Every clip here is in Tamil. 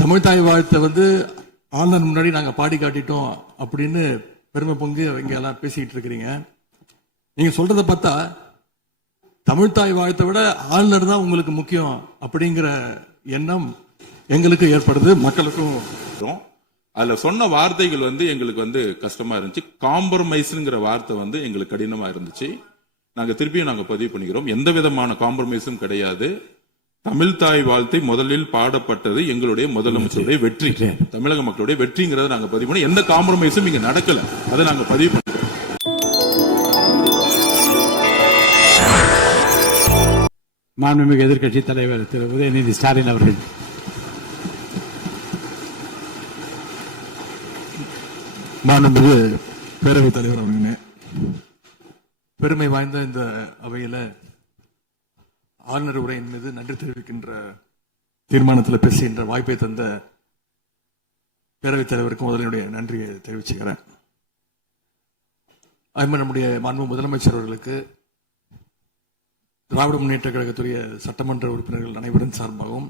தமிழ்தாய் வாழ்த்தை ஆளுநர் முன்னாடி நாங்க பாடி காட்டிட்டோம் அப்படின்னு பெருமை பொங்கு இங்க எல்லாம் பேசிட்டு இருக்கிறீங்க. நீங்க சொல்றதை பார்த்தா தமிழ்தாய் வாழ்த்தை விட ஆளுநர் தான் உங்களுக்கு முக்கியம் அப்படிங்கிற எண்ணம் எங்களுக்கு ஏற்படுது, மக்களுக்கும். அதுல சொன்ன வார்த்தைகள் எங்களுக்கு கஷ்டமா இருந்துச்சு. காம்ப்ரமைஸ்ங்கிற வார்த்தை எங்களுக்கு கடினமா இருந்துச்சு. நாங்க திருப்பியும் நாங்க பதிவு பண்ணிக்கிறோம். எந்த விதமான காம்ப்ரமைஸும் கிடையாது. தமிழ்தாய் வாழ்த்தை முதலில் பாடப்பட்டது எங்களுடைய முதலமைச்சருடைய வெற்றி, தமிழக மக்களுடைய வெற்றிங்கிறத நாங்க பதிவு பண்ணி எந்த காம்ப்ரமைஸும் இங்க நடக்கல, அதை நாங்க பதிவு பண்ணிக்கிறோம். மாண்புமிகு எதிர்க்கட்சி தலைவர் திரு உதயநிதி ஸ்டாலின் அவர்கள். மாண்புமிகு பேரவைத் தலைவர் அவர்களே, பெருமை வாய்ந்த இந்த அவையில ஆளுநர் உரையின் மீது நன்றி தெரிவிக்கின்ற தீர்மானத்தில் பேசுகின்ற வாய்ப்பை தந்த பேரவைத் தலைவருக்கு முதலினுடைய நன்றியை தெரிவிச்சுக்கிறேன். அதுமாதிரி நம்முடைய மாண்பு முதலமைச்சர் அவர்களுக்கு திராவிட முன்னேற்ற கழகத்துடைய சட்டமன்ற உறுப்பினர்கள் அனைவரின் சார்பாகவும்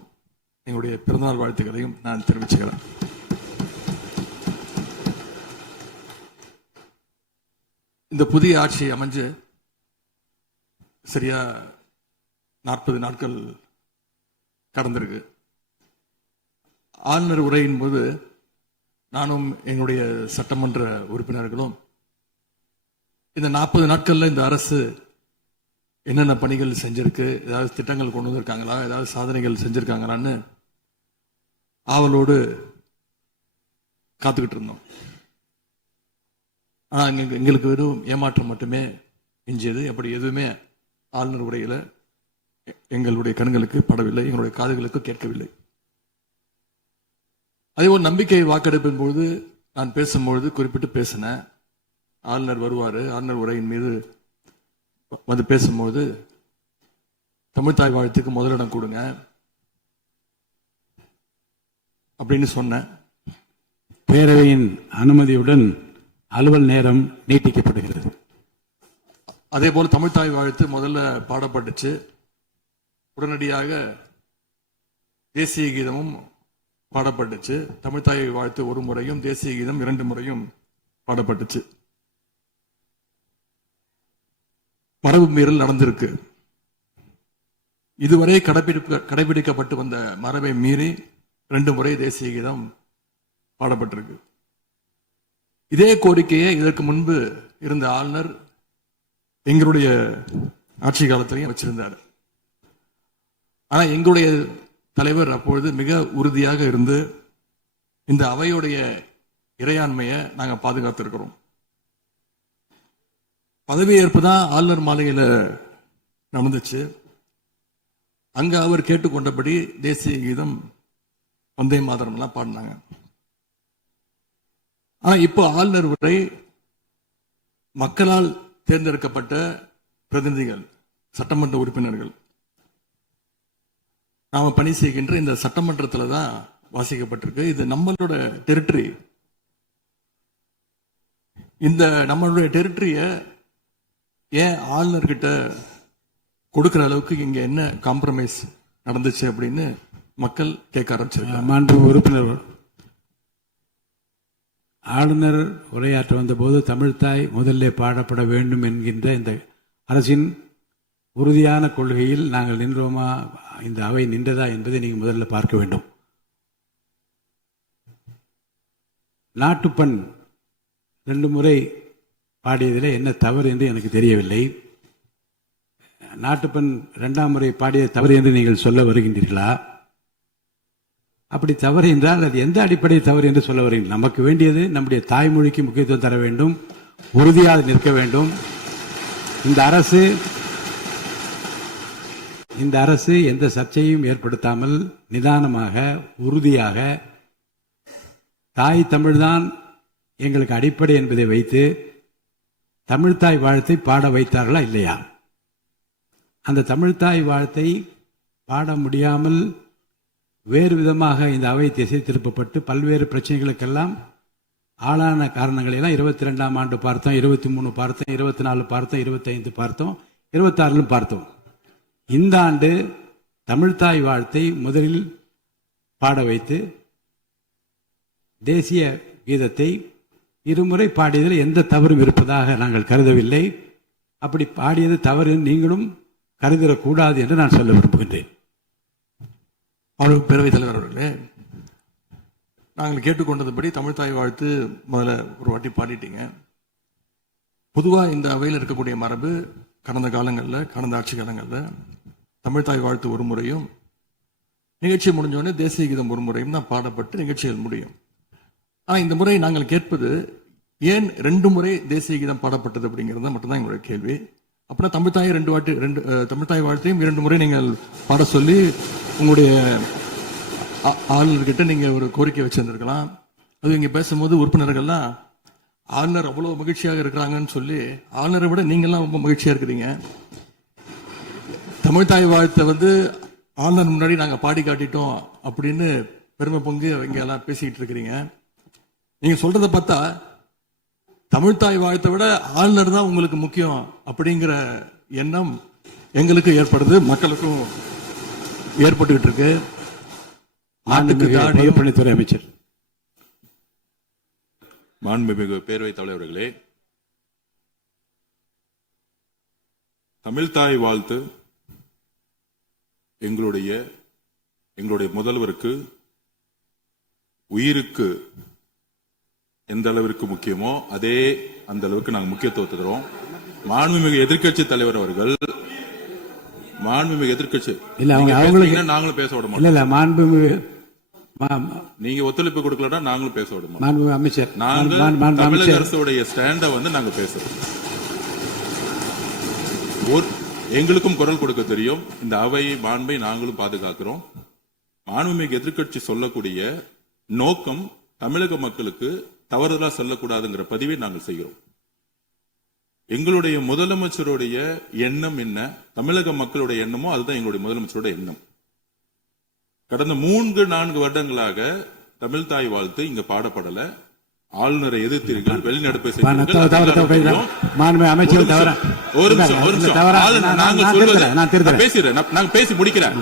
எங்களுடைய பிறந்தநாள் வாழ்த்துக்களையும் நான் தெரிவிச்சுக்கிறேன். இந்த புதிய ஆட்சி அமைஞ்சு சரியா 40 நாட்கள் கடந்திருக்கு. ஆளுநர் உரையின் போது நானும் எங்களுடைய சட்டமன்ற உறுப்பினர்களும் இந்த 40 நாட்கள்ல இந்த அரசு என்னென்ன பணிகள் செஞ்சிருக்கு, ஏதாவது திட்டங்கள் கொண்டு வந்திருக்காங்களா, ஏதாவது சாதனைகள் செஞ்சிருக்காங்களான்னு ஆவலோடு காத்துக்கிட்டு இருந்தோம். ஆனா எங்களுக்கு வெறும் ஏமாற்றம் மட்டுமே எஞ்சியது. அப்படி எதுவுமே ஆளுநர் உரையில எங்களுடைய கண்களுக்கு படவில்லை, எங்களுடைய காதுகளுக்கு கேட்கவில்லை. அதே ஒரு நம்பிக்கை வாக்கெடுப்பின் போது நான் பேசும்பொழுது குறிப்பிட்டு பேசினேன். ஆளுநர் வருவாரு, ஆளுநர் உரையின் மீது பேசும்போது தமிழ்தாய் வாழ்த்துக்கு முதலிடம் கொடுங்க அப்படின்னு சொன்னேன். பேரவையின் அனுமதியுடன் அலுவல் நேரம் நீட்டிக்கப்படுகிறது. அதே போல தமிழ்தாய் வாழ்த்து முதல்ல பாடப்பட்டுச்சு. உடனடியாக தேசிய கீதமும் பாடப்பட்டுச்சு. தமிழ்தாய் வாழ்த்து ஒரு முறையும் தேசிய கீதம் 2 முறையும் பாடப்பட்டுச்சு. மரபு மீறல் நடந்திருக்கு. இதுவரை கடைபிடிக்கப்பட்டு வந்த மரபை மீறி 2 முறை தேசிய கீதம் பாடப்பட்டிருக்கு. இதே கோரிக்கையை இதற்கு முன்பு இருந்த ஆளுநர் எங்களுடைய ஆட்சி காலத்திலையும் வச்சிருந்தார். ஆனா எங்களுடைய தலைவர் அப்பொழுது மிக உறுதியாக இருந்து இந்த அவையுடைய இறையாண்மையை நாங்க பாதுகாத்திருக்கிறோம். பதவியேற்பு தான் ஆளுநர் மாளிகையில் நடந்துச்சு. அங்க அவர் கேட்டுக்கொண்டபடி தேசிய கீதம் வந்தே மாதரம் எல்லாம் பாடினாங்க. ஆனா இப்போ ஆளுநர் உரை மக்களால் தேர்ந்தெடுக்கப்பட்ட பிரதிநிதிகள், சட்டமன்ற உறுப்பினர்கள் நாம பணி செய்கின்ற இந்த சட்டமன்றத்தில் தான் வாசிக்கப்பட்டிருக்கு. இது நம்மளோட டெரிட்டரி. இந்த நம்மளுடைய டெரிட்டரிய ஏன் ஆளுநர்கிட்ட கொடுக்கிற அளவுக்கு இங்க என்ன காம்ப்ரமைஸ் நடந்துச்சு அப்படின்னு மக்கள் கேட்க ஆரம்பிச்சிருக்காங்க. மாண்பு உறுப்பினர், ஆளுநர் உரையாற்ற வந்தபோது தமிழ்தாய் முதல்ல பாடப்பட வேண்டும் என்கின்ற இந்த அரசின் உறுதியான கொள்கையில் நாங்கள் நின்றோமா, இந்த அவை நின்றதா என்பதை நீங்கள் முதல்ல பார்க்க வேண்டும். நாட்டுப்பண் 2 முறை பாடியதில் என்ன தவறு என்று எனக்கு தெரியவில்லை. நாட்டுப்பண் 2ஆம் முறை பாடிய தவறு என்று நீங்கள் சொல்ல வருகின்றீர்களா? அப்படி தவறு என்றால் அது எந்த அடிப்படை தவறு என்று சொல்ல வருகிறீர்கள்? நமக்கு வேண்டியது நம்முடைய தாய்மொழிக்கு முக்கியத்துவம் தர வேண்டும், உறுதியாக நிற்க வேண்டும். இந்த அரசு எந்த சர்ச்சையும் ஏற்படுத்தாமல் நிதானமாக உறுதியாக தாய் தமிழ்தான் எங்களுக்கு அடிப்படை என்பதை வைத்து தமிழ்தாய் வாழ்த்தை பாட வைத்தார்களா இல்லையா? அந்த தமிழ்தாய் வாழ்த்தை பாட முடியாமல் வேறு விதமாக இந்த அவை திசை திருப்பப்பட்டு பல்வேறு பிரச்சனைகளுக்கெல்லாம் ஆளான காரணங்களை எல்லாம் 22ஆம் ஆண்டு பார்த்தோம், 23 பார்த்தோம், 24 பார்த்தோம், 25 பார்த்தோம், 26 பார்த்தோம். இந்த ஆண்டு தமிழ்தாய் வாழ்த்தை முதலில் பாட வைத்து தேசிய கீதத்தை இருமுறை பாடியதில் எந்த தவறும் இருப்பதாக நாங்கள் கருதவில்லை. அப்படி பாடியது தவறு நீங்களும் கருதிடக்கூடாது என்று நான் சொல்ல விரும்புகின்றேன். பேரவைத் தலைவர் அவர்களே, நாங்கள் கேட்டுக்கொண்டதுபடி தமிழ்த்தாய் வாழ்த்து முதல்ல ஒரு வாட்டி பாடிட்டீங்க. பொதுவாக இந்த அவையில் இருக்கக்கூடிய மரபு கடந்த காலங்களில், கடந்த ஆட்சி காலங்களில் தமிழ்த்தாய் வாழ்த்து ஒரு முறையும் நிகழ்ச்சி முடிஞ்சோடனே தேசிய கீதம் ஒரு முறையும் தான் பாடப்பட்டு நிகழ்ச்சிகள் முடியும். ஆனால் இந்த முறை நாங்கள் கேட்பது ஏன் 2 முறை தேசிய கீதம் பாடப்பட்டது அப்படிங்கிறது மட்டும்தான் எங்களுடைய கேள்வி. அப்படின்னா தமிழ்த்தாய் தமிழ்த்தாய் வாழ்த்தையும் 2 முறை நீங்கள் பாட சொல்லி உங்களுடைய ஆளுநர்கிட்ட நீங்க ஒரு கோரிக்கை வச்சிருந்திருக்கலாம். அது இங்க பேசும்போது உறுப்பினர்கள்லாம் ஆளுநர் அவ்வளவு மகிழ்ச்சியாக இருக்கிறாங்கன்னு சொல்லி ஆளுநரை விட நீங்கெல்லாம் ரொம்ப மகிழ்ச்சியா இருக்கிறீங்க. தமிழ்த்தாய் வாழ்த்தை ஆளுநர் முன்னாடி நாங்க பாடி காட்டிட்டோம் அப்படின்னு பெருமை பொங்கு இங்க எல்லாம் பேசிக்கிட்டு இருக்கிறீங்க. நீங்க சொல்றத பார்த்தா தமிழ்த்தாய் வாழ்த்தை விட ஆளுநர் தான் உங்களுக்கு முக்கியம் அப்படிங்கிற எண்ணம் எங்களுக்கு ஏற்படுது, மக்களுக்கும் ஏற்பட்டுக்கிட்டு இருக்கு. பொதுப்பணித்துறை அமைச்சர். மாண்புமிகு பேரவைத் தலைவர்களே, தமிழ்த்தாய் வாழ்த்து எங்களுடைய முதல்வருக்கு உயிருக்கு எந்த அளவிற்கு முக்கியமோ அதே அந்த அளவுக்கு நாங்கள் முக்கியத்துவத்தை தரோம். மாண்புமிகு எதிர்க்கட்சி தலைவர் அவர்கள் எதிர்க்கட்சி நாங்களும் பேச விட மாட்டோம். நீங்க ஒத்துழைப்பு கொடுக்கலன்னா நாங்களும் பேச விட மாட்டோம். அமைச்சர், தமிழக அரசுடைய ஸ்டாண்ட நாங்க பேசுறோம். எங்களுக்கும் குரல் கொடுக்க தெரியும். இந்த அவை மாண்பை நாங்களும் பாதுகாக்கிறோம். மாண்புமிகு எதிர்க்கட்சி சொல்லக்கூடிய நோக்கம் தமிழக மக்களுக்கு தவறுதலா சொல்லக்கூடாதுங்கிற பதிவை நாங்கள் செய்கிறோம். எங்களுடைய முதலமைச்சருடைய எண்ணம் என்ன, தமிழக மக்களுடைய எண்ணமோ அதுதான் எங்களுடைய முதலமைச்சருடைய எண்ணம். கடந்த 3-4 வருடங்களாக தமிழ்த்தாய் வாழ்த்து இங்க பாடப்படல. ஆளுநரை எதிர்த்தீர்கள், வெளிநடப்பை பேசி முடிக்கிறேன்.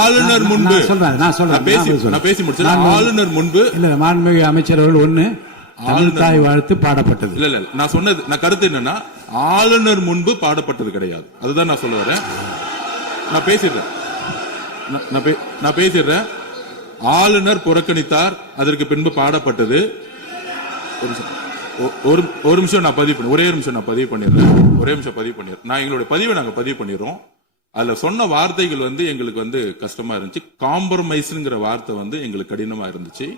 ஆளுநர் முன்பு ஆளுநர் முன்பு மாண்புமிகு அமைச்சர்கள் ஒண்ணு தமிழ்த்தாய் வாழ்த்து பாடப்பட்டது. இல்ல நான் சொன்னது, நான் கருத்து என்னன்னா ஆளுநர் முன்பு பாடப்பட்டது கிடையாது. அதுதான் நான் சொல்ல வரேன். நான் பேசிடுறேன். ஆளுநர் புறக்கணித்தார், அதற்கு பின்பு பாடப்பட்டது. ஒரு நிமிஷம் நான் பதிவு பண்ணி ஒரே நிமிஷம் நான் பதிவு பண்ணிடுறேன். நான் எங்களுடைய பதிவை நாங்க பதிவு பண்ணிடுறோம். அதுல சொன்ன வார்த்தைகள் எங்களுக்கு கஷ்டமா இருந்துச்சு. காம்ப்ரமைஸ்ங்கிற வார்த்தை எங்களுக்கு கடினமா இருந்துச்சு.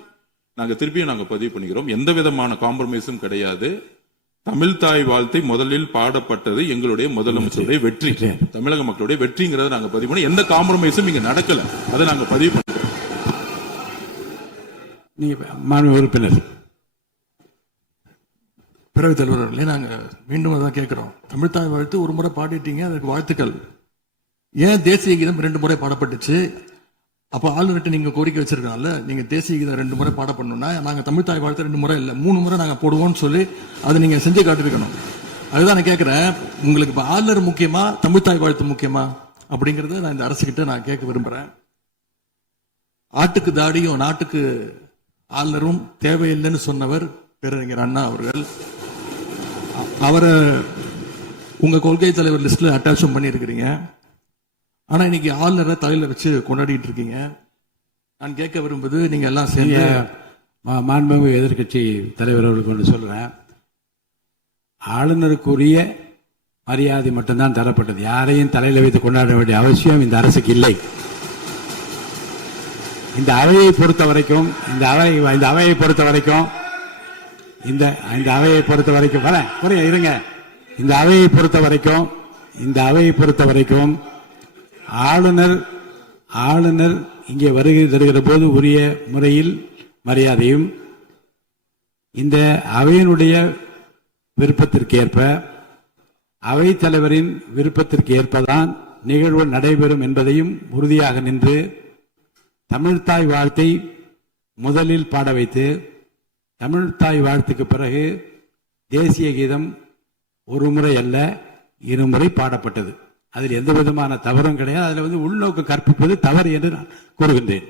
நாங்க திருப்பியும் நாங்க பதிவு பண்ணிக்கிறோம். எந்த விதமான காம்ப்ரமைஸும் கிடையாது. தமிழ்த்தாய் வாழ்த்தை முதலில் பாடப்பட்டது எங்களுடைய முதலமைச்சருடைய வெற்றி, தமிழக மக்களுடைய வெற்றிங்கிறத நாங்க பதிவு பண்ணி எந்த காம்ப்ரமைஸும் இங்க நடக்கல. அதை நாங்க பதிவு பண்றோம். மாண்பு உறுப்பினர். பேரவைத் தலைவர்களே, நாங்க மீண்டும் அதான் கேட்கிறோம். தமிழ்த்தாய் வாழ்த்து ஒரு முறை பாடிட்டீங்க, அதுக்கு வாழ்த்துக்கள். ஏன் தேசிய கீதம் 2 முறை பாடப்பட்டுச்சு? அப்ப ஆளுநர்கிட்ட நீங்க கோரிக்கை வச்சிருக்கனால நீங்க தேசிய கீதம் 2 முறை பாட பண்ணணும்னா நாங்க தமிழ்த்தாய் வாழ்த்து 2 முறை இல்ல 3 முறை நாங்க போடுவோம்னு சொல்லி அதை நீங்க செஞ்சு காட்டிருக்கணும். அதுதான் நான் கேட்கிறேன். உங்களுக்கு இப்ப ஆளுநர் முக்கியமா, தமிழ்த்தாய் வாழ்த்து முக்கியமா அப்படிங்கறத நான் இந்த அரசுகிட்ட நான் கேட்க விரும்புறேன். ஆட்டுக்கு தாடியும் நாட்டுக்கு ஆளுநரும் தேவையில்லைன்னு சொன்னவர் பேரறிஞர் அண்ணா அவர்கள். அவரை உங்க கொள்கை தலைவர் லிஸ்ட்ல அட்டாச்சும் பண்ணியிருக்கிறீங்க. ஆனா இன்னைக்கு ஆளுநரை தலையில வச்சு கொண்டாடிட்டு இருக்கீங்க. நான் கேட்க விரும்புவது, நீங்க எல்லாம் சேர்ந்து மாண்புமிகு எதிர்கட்சி தலைவர் அவர்களுக்கு ஒன்று சொல்றேன். ஆளுநருக்குரிய மரியாதை மட்டும்தான் தரப்பட்டது. யாரையும் தலையில வைத்து கொண்டாட வேண்டிய அவசியம் இந்த அரசுக்கு இல்லை. இந்த அவையை பொறுத்த வரைக்கும் இந்த அவையை பொறுத்த வரைக்கும் ஆளுநர் இங்கே வருகை தருகிற போது உரிய முறையில் மரியாதையும், இந்த அவையினுடைய விருப்பத்திற்கேற்ப, அவைத் தலைவரின் விருப்பத்திற்கு ஏற்பதான் நிகழ்வு நடைபெறும் என்பதையும் உறுதியாக நின்று தமிழ்த்தாய் வாழ்த்தை முதலில் பாட வைத்து, தமிழ்த்தாய் வாழ்த்துக்கு பிறகு தேசிய கீதம் ஒரு முறை அல்ல 2 முறை பாடப்பட்டது. அதில் எந்த விதமான தவறும் கிடையாது. அதில் உள்நோக்கு கற்பிப்பது தவறு என்று நான் கூறுகின்றேன்.